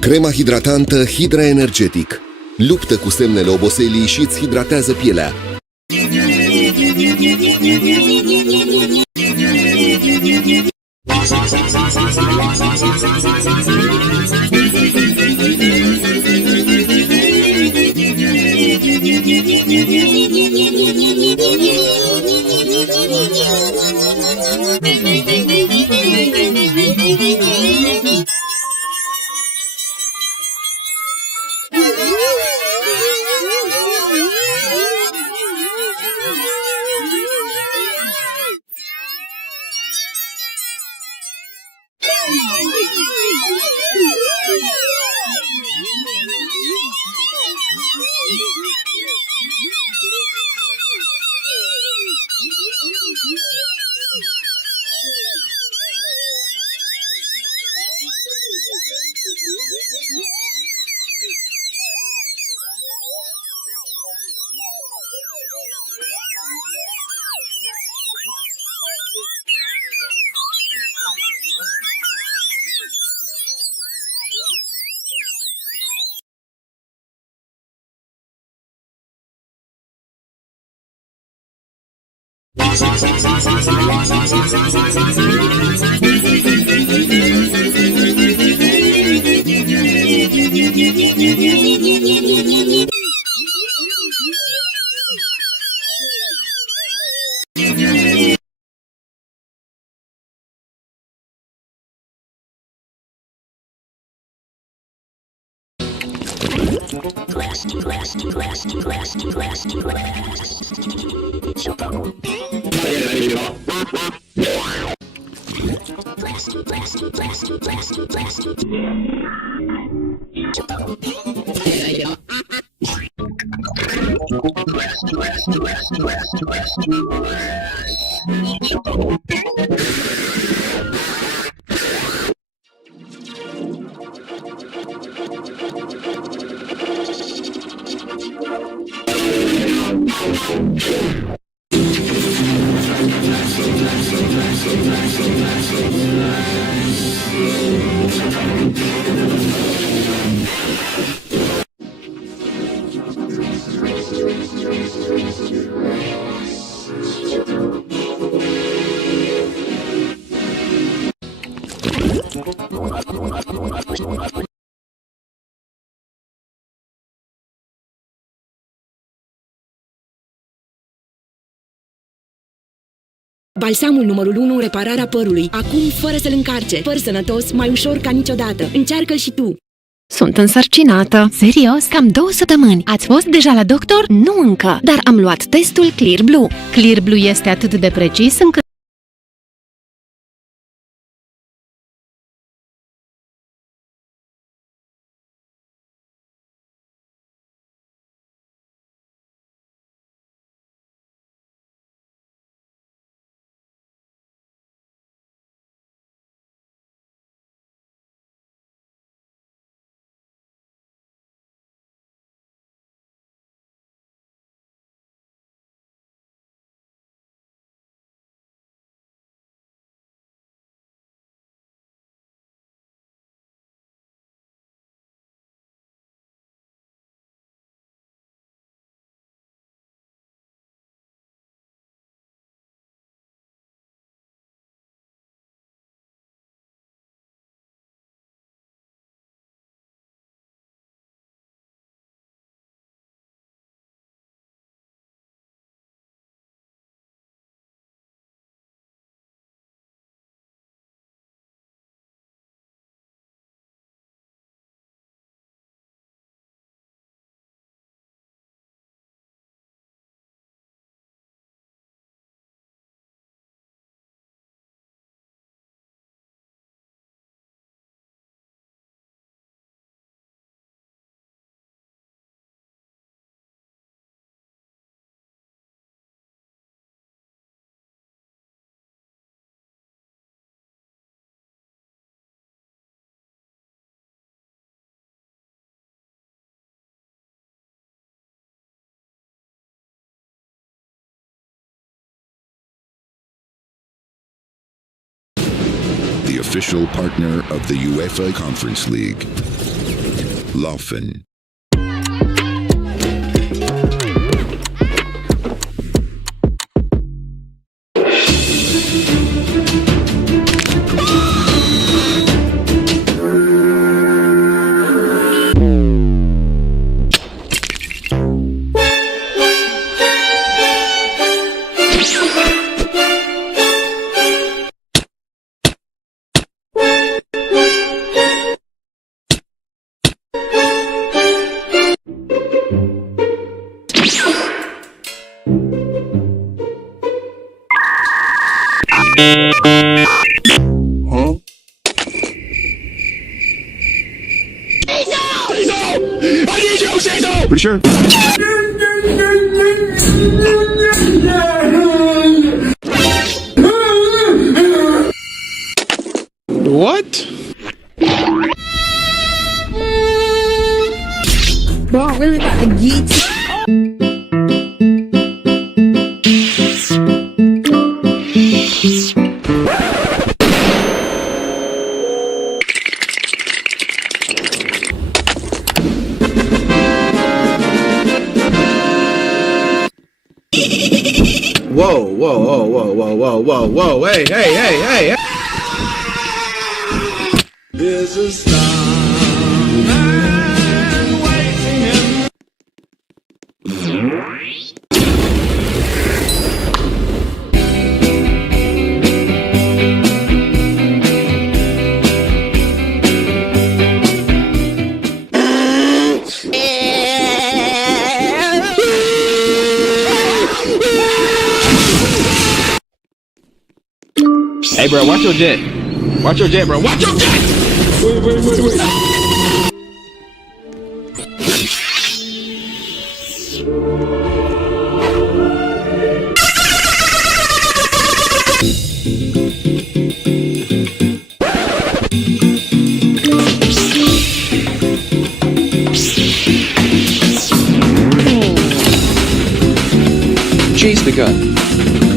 Crema hidratantă Hydra Energetic luptă cu semnele oboselii și îți hidratează pielea. Balsamul numărul 1 în repararea părului. Acum fără să-l încarce. Păr sănătos, mai ușor ca niciodată. Încearcă-l și tu. Sunt însărcinată. Serios? Cam 2 săptămâni. Ați fost deja la doctor? Nu încă, dar am luat testul Clear Blue. Clear Blue este atât de precis încât The official partner of the UEFA Conference League, Laufen. Huh? Pretty sure. What? Bro, I really got a geek. Whoa, whoa, whoa, whoa, whoa, whoa, whoa, whoa, hey, hey, hey, hey, hey. There's a starman waiting in... Hey, bro, watch your jet. Watch your jet, bro. Watch your jet! Wait. Chase the gun.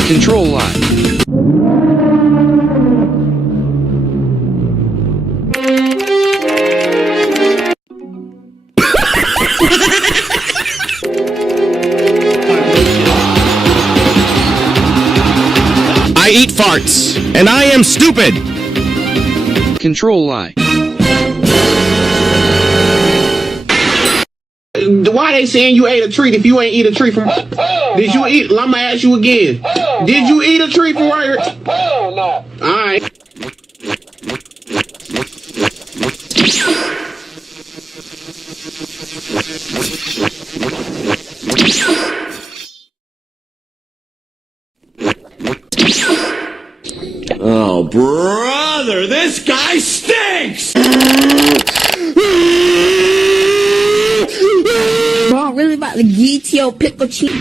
Control line. I eat farts, and I am stupid! Control line. why they saying you ate a treat if you ain't eat a treat from? Did you eat? I'ma ask you again. Did you eat a treat from right here? Hell no. All right. Oh, brother, this guy stinks! Bro, I'm really about to get your pickle cheese.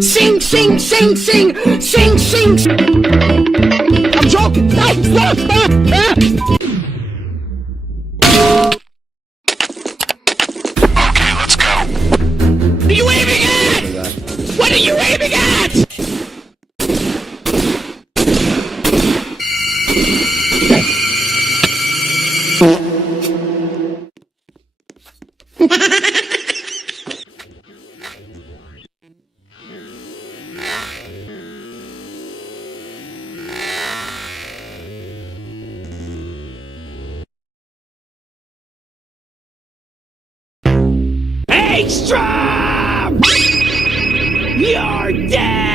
Sing, sing, sing, sing, sing, sing. I'm joking. Okay, let's go. What are you aiming at? What are you aiming at? Extra! You're dead!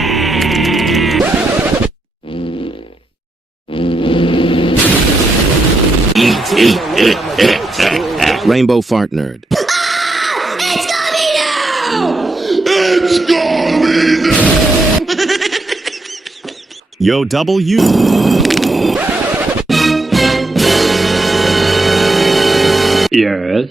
Rainbow Fart Nerd. Yo, W. Yes.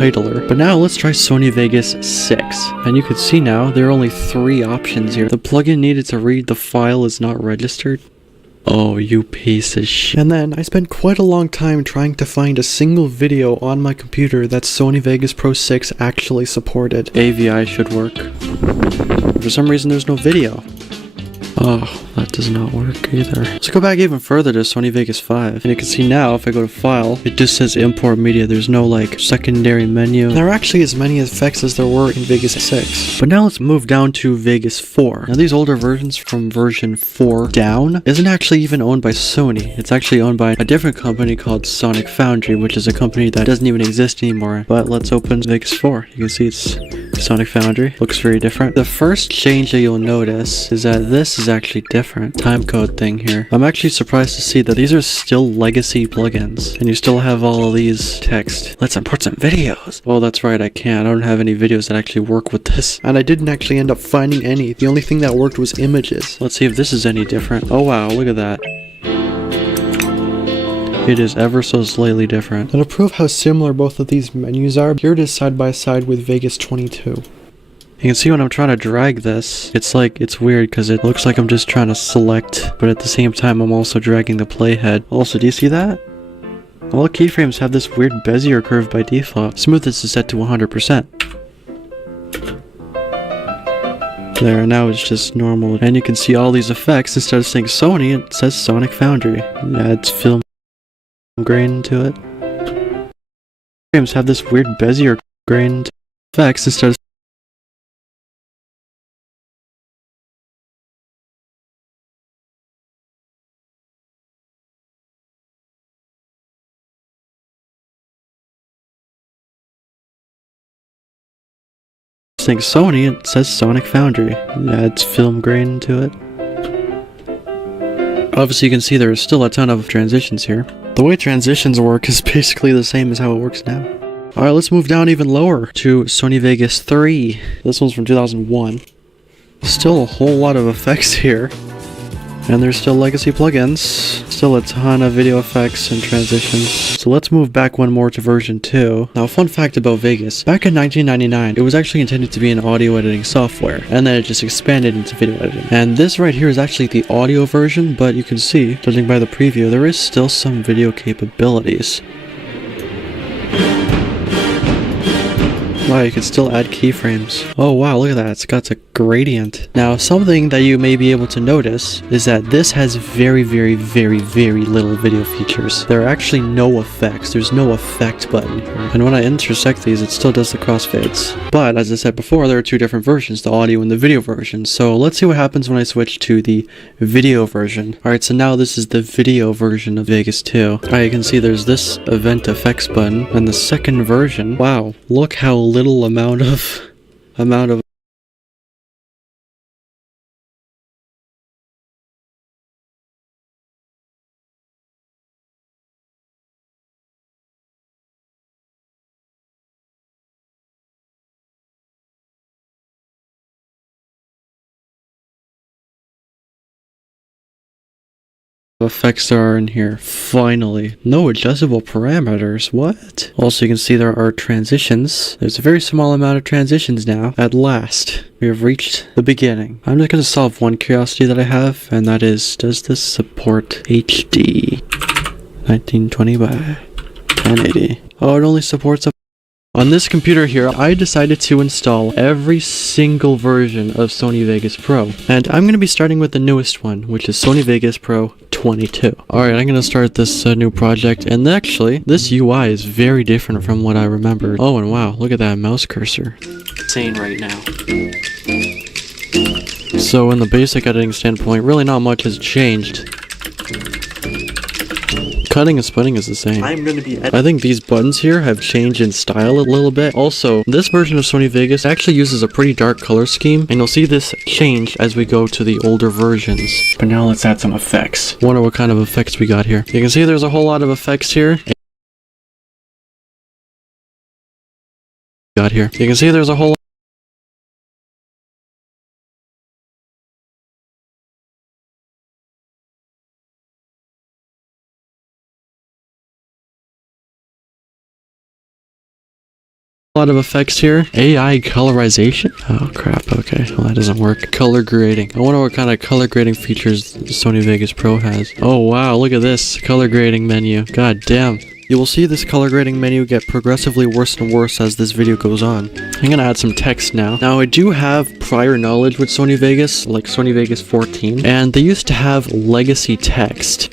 Titler. But now let's try Sony Vegas 6. And you can see now there are only 3 options here. The plugin needed to read the file is not registered. Oh, you piece of shit. And then I spent quite a long time trying to find a single video on my computer that Sony Vegas Pro 6 actually supported. AVI should work. For some reason there's no video. Oh, that does not work either. Let's go back even further to Sony Vegas 5. And you can see now, if I go to File, it just says Import Media. There's no, like, secondary menu. There are actually as many effects as there were in Vegas 6. But now let's move down to Vegas 4. Now, these older versions from version 4 down isn't actually even owned by Sony. It's actually owned by a different company called Sonic Foundry, which is a company that doesn't even exist anymore. But let's open Vegas 4. You can see it's Sonic Foundry looks very different. The first change that you'll notice is that this is actually different. Time code thing here. I'm actually surprised to see that these are still legacy plugins and you still have all of these text. Let's import some videos. Oh, that's right, I can't. I don't have any videos that actually work with this. And I didn't actually end up finding any. The only thing that worked was images. Let's see if this is any different. Oh wow, look at that. It is ever so slightly different. And to prove how similar both of these menus are, here it is side by side with Vegas 22. You can see when I'm trying to drag this, it's weird because it looks like I'm just trying to select, but at the same time I'm also dragging the playhead. Also, do you see that? All keyframes have this weird Bezier curve by default. Smoothness is set to 100%. There, now it's just normal. And you can see all these effects. Instead of saying Sony, it says Sonic Foundry. It adds film grain into it. Frames have this weird Bezier grain effects instead of saying Sony, it says Sonic Foundry. It adds film grain into it. Obviously you can see there is still a ton of transitions here. The way transitions work is basically the same as how it works now. Alright, let's move down even lower to Sony Vegas 3. This one's from 2001. Still a whole lot of effects here. And there's still legacy plugins. Still a ton of video effects and transitions. So let's move back one more to version 2. Now, fun fact about Vegas. Back in 1999, it was actually intended to be an audio editing software. And then it just expanded into video editing. And this right here is actually the audio version, but you can see, judging by the preview, there is still some video capabilities. Wow, you can still add keyframes. Oh wow, look at that, it's got a gradient. Now, something that you may be able to notice is that this has very little video features. There are actually no effects. There's no effect button here. And when I intersect these, it still does the crossfades. But, as I said before, there are two different versions, the audio and the video version. So let's see what happens when I switch to the video version. Alright, so now this is the video version of Vegas 2. Alright, you can see there's this event effects button, and the second version, wow, look how little amount of effects there are in here. Finally. No adjustable parameters. What? Also, you can see there are transitions. There's a very small amount of transitions now. At last, we have reached the beginning. I'm just going to solve one curiosity that I have, and that is, does this support HD 1920 by 1080? Oh, it only supports up. On this computer here, I decided to install every single version of Sony Vegas Pro. And I'm going to be starting with the newest one, which is Sony Vegas Pro 22. Alright, I'm going to start this new project. And actually, this UI is very different from what I remembered. Oh, and wow, look at that mouse cursor. Insane right now. So in the basic editing standpoint, really not much has changed. Cutting and splitting is the same. I think these buttons here have changed in style a little bit. Also, this version of Sony Vegas actually uses a pretty dark color scheme, and you'll see this change as we go to the older versions. But now let's add some effects. Wonder what kind of effects we got here. You can see there's a whole lot of effects here. You can see there's a whole lot of effects here. AI colorization? Oh crap, okay. Well, that doesn't work. Color grading. I wonder what kind of color grading features the Sony Vegas Pro has. Oh wow, look at this color grading menu. God damn. You will see this color grading menu get progressively worse and worse as this video goes on. I'm gonna add some text now. Now I do have prior knowledge with Sony Vegas, like Sony Vegas 14, and they used to have legacy text.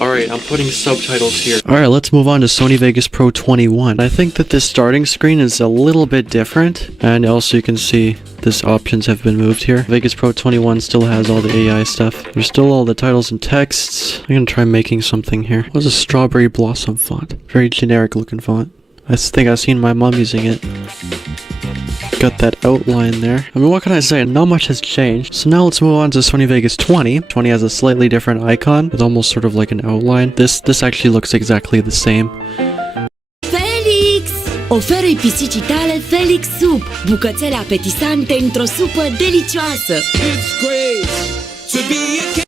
Alright, I'm putting subtitles here. Alright, let's move on to Sony Vegas Pro 21. I think that this starting screen is a little bit different, and also you can see this options have been moved here. Vegas Pro 21 still has all the AI stuff. There's still all the titles and texts. I'm gonna try making something here. What's a strawberry blossom font? Very generic looking font. I think I've seen my mom using it. Got that outline there. I mean, what can I say? Not much has changed. So now let's move on to Sony Vegas 20. 20 has a slightly different icon with almost sort of like an outline. This actually looks exactly the same. Felix! Oferă-i pisicii tale Felix Soup, bucățele apetisante într-o supă delicioasă. It's great to be a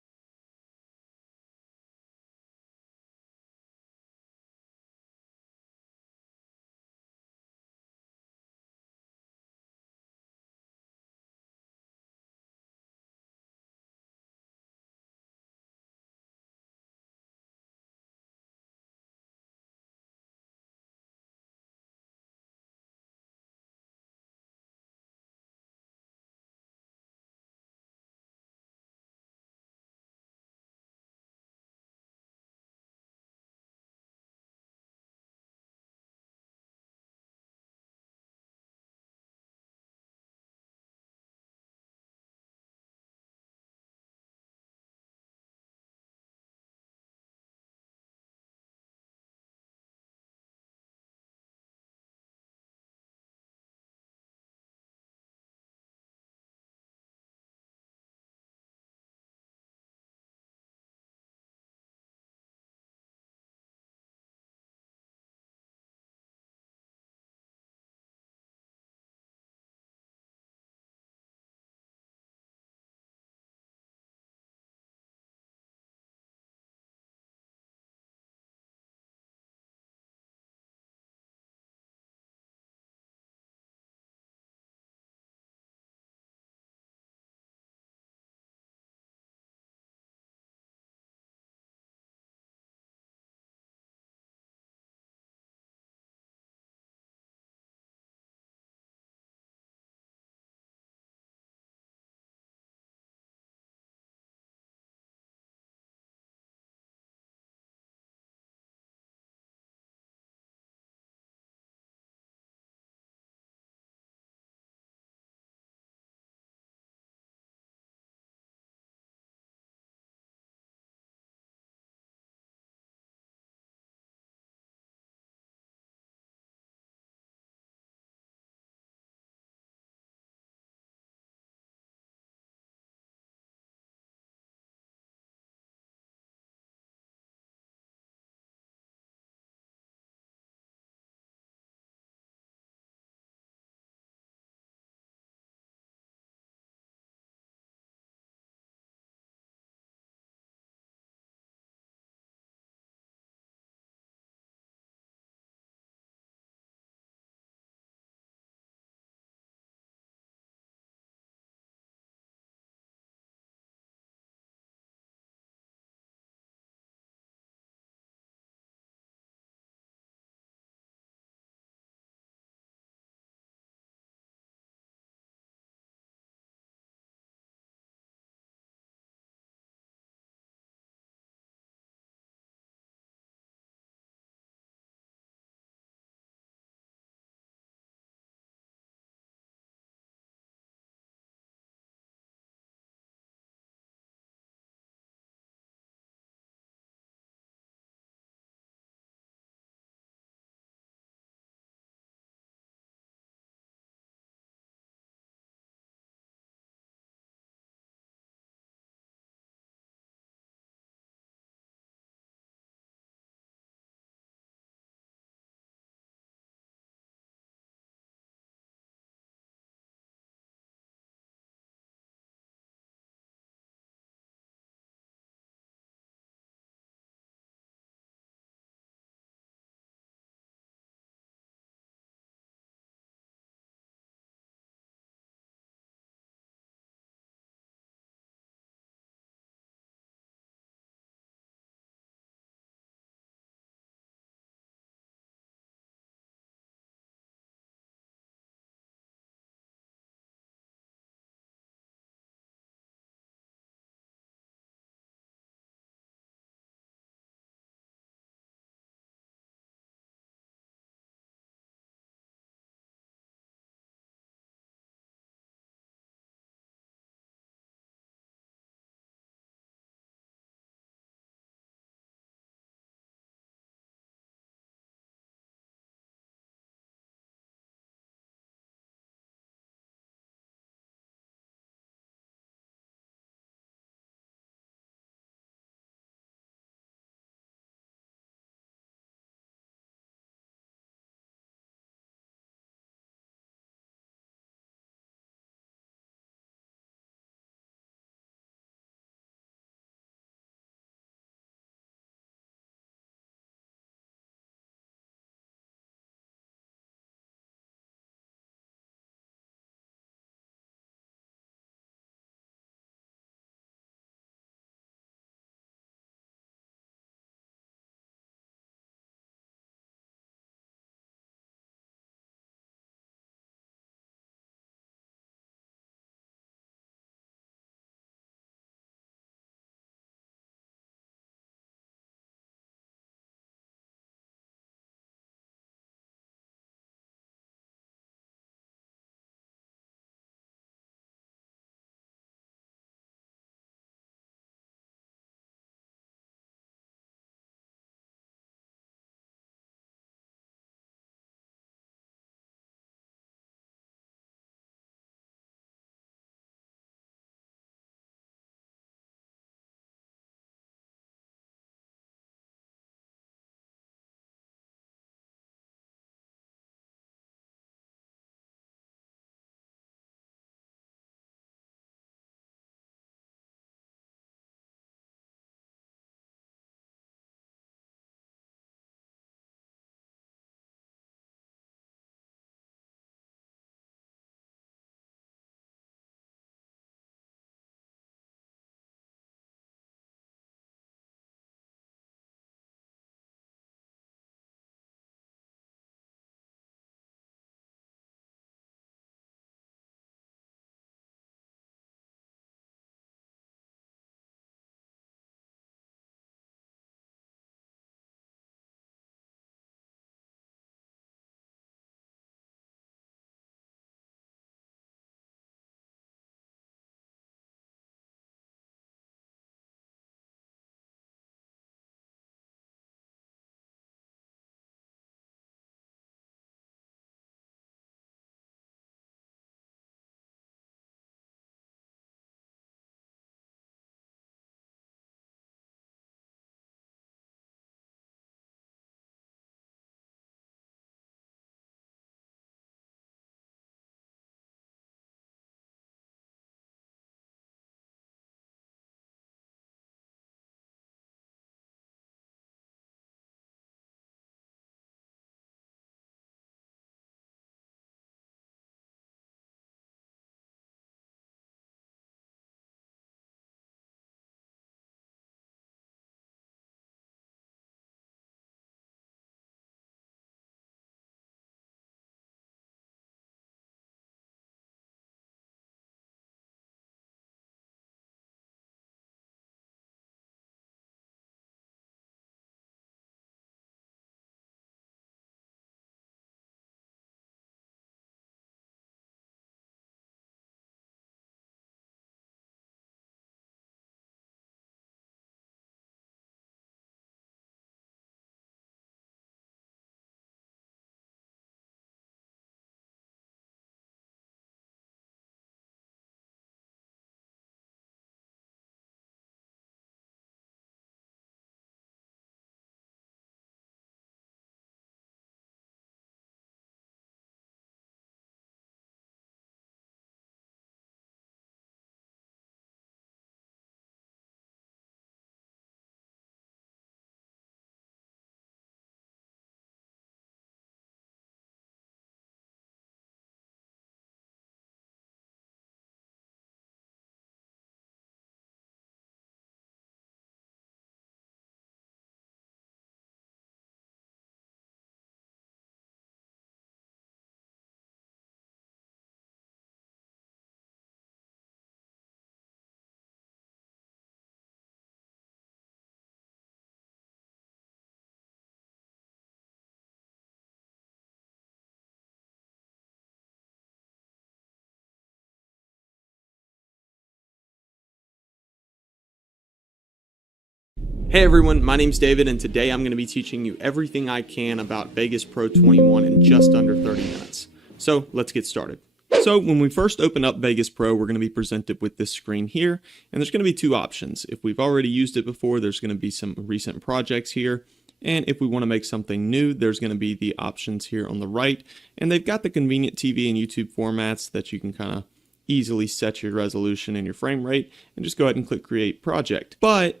Hey everyone, my name's David and today I'm going to be teaching you everything I can about Vegas Pro 21 in just under 30 minutes. So let's get started. So when we first open up Vegas Pro, we're going to be presented with this screen here, and there's going to be two options. If we've already used it before, there's going to be some recent projects here, and if we want to make something new, there's going to be the options here on the right, and they've got the convenient TV and YouTube formats that you can kind of easily set your resolution and your frame rate, and just go ahead and click Create Project. But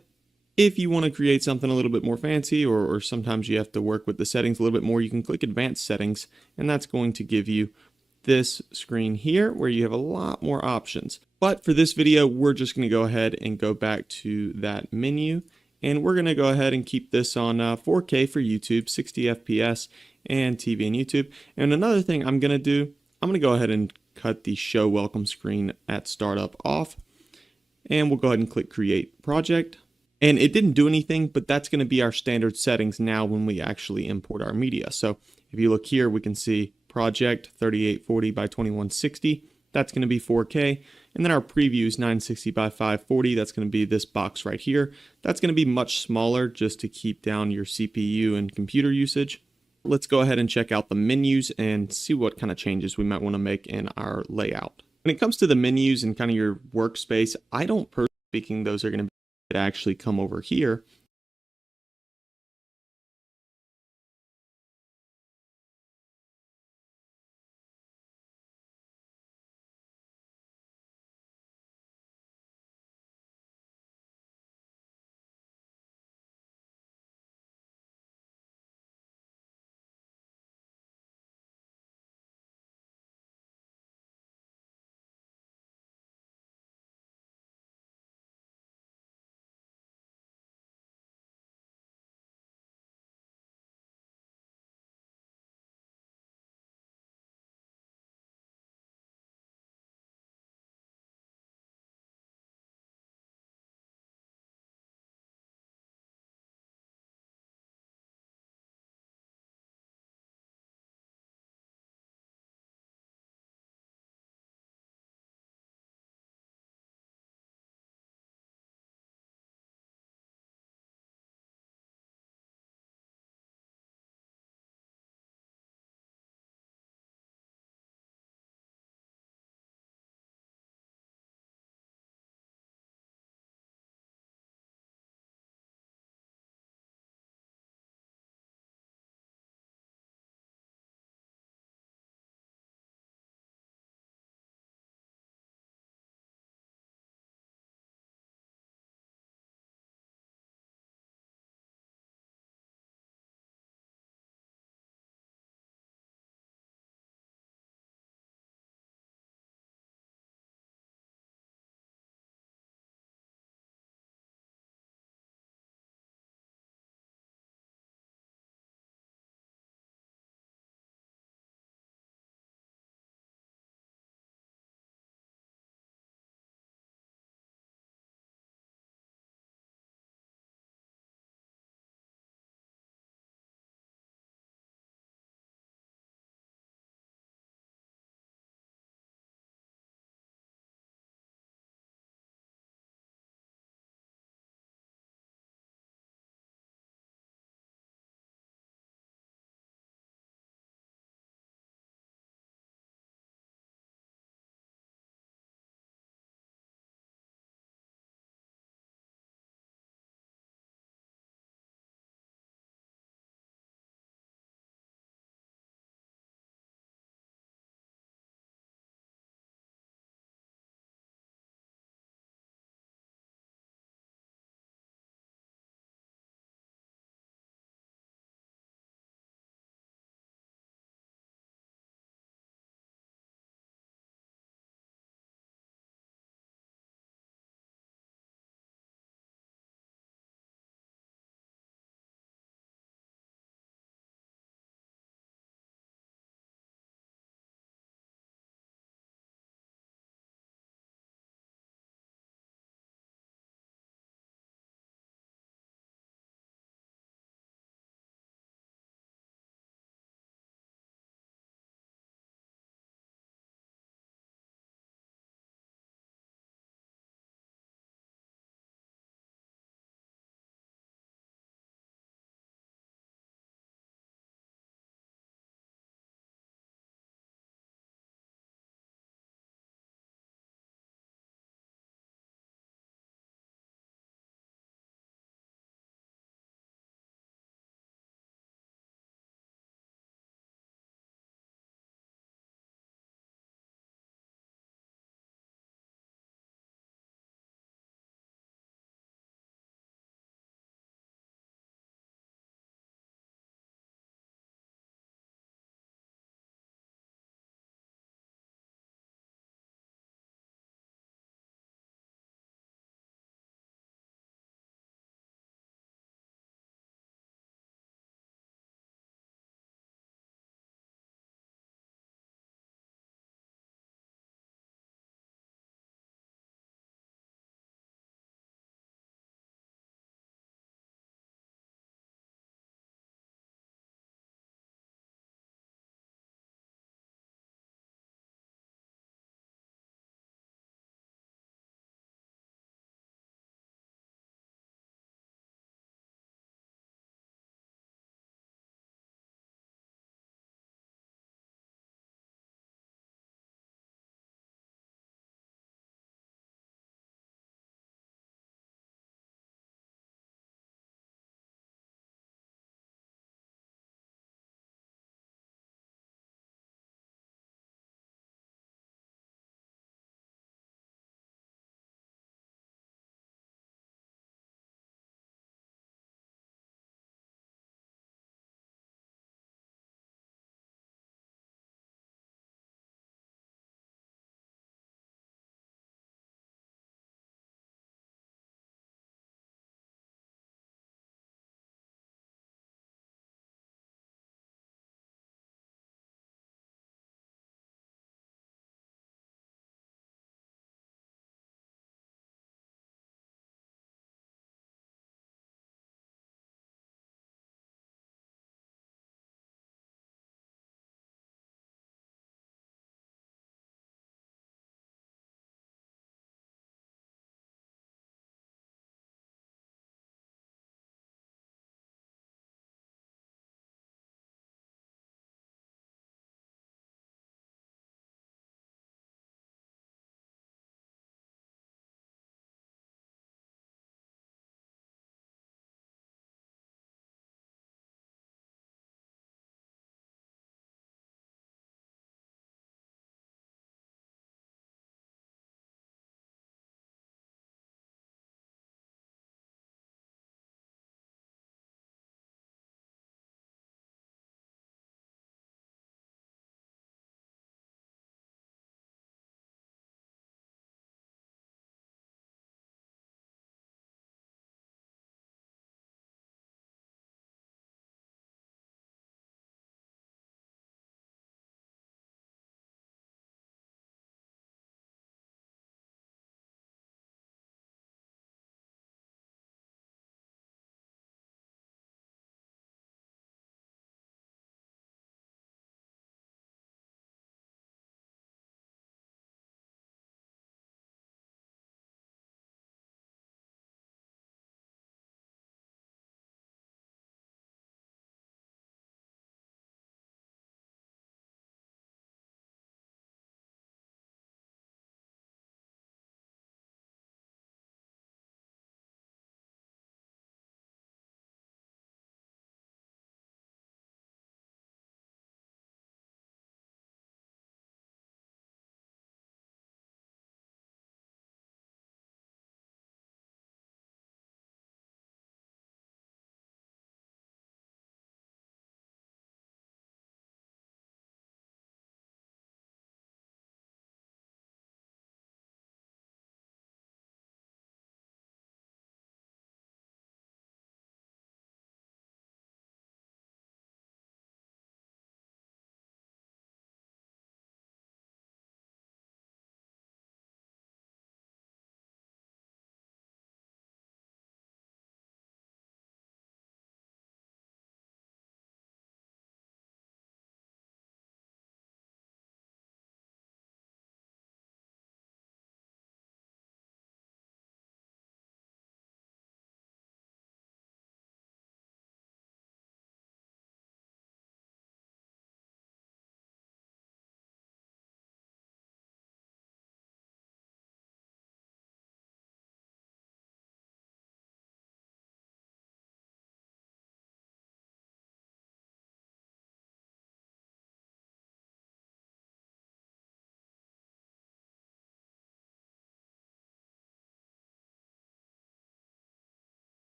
if you want to create something a little bit more fancy, or sometimes you have to work with the settings a little bit more, you can click Advanced Settings, and that's going to give you this screen here where you have a lot more options. But for this video, we're just going to go ahead and go back to that menu, and we're going to go ahead and keep this on 4K for YouTube, 60 FPS, and TV and YouTube. And another thing I'm going to do, I'm going to go ahead and cut the Show Welcome screen at startup off, and we'll go ahead and click Create Project. And it didn't do anything, but that's going to be our standard settings now when we actually import our media. So if you look here, we can see project 3840 by 2160. That's going to be 4K. And then our preview is 960 by 540. That's going to be this box right here. That's going to be much smaller just to keep down your CPU and computer usage. Let's go ahead and check out the menus and see what kind of changes we might want to make in our layout. When it comes to the menus and kind of your workspace, I don't personally speaking those are going to actually come over here.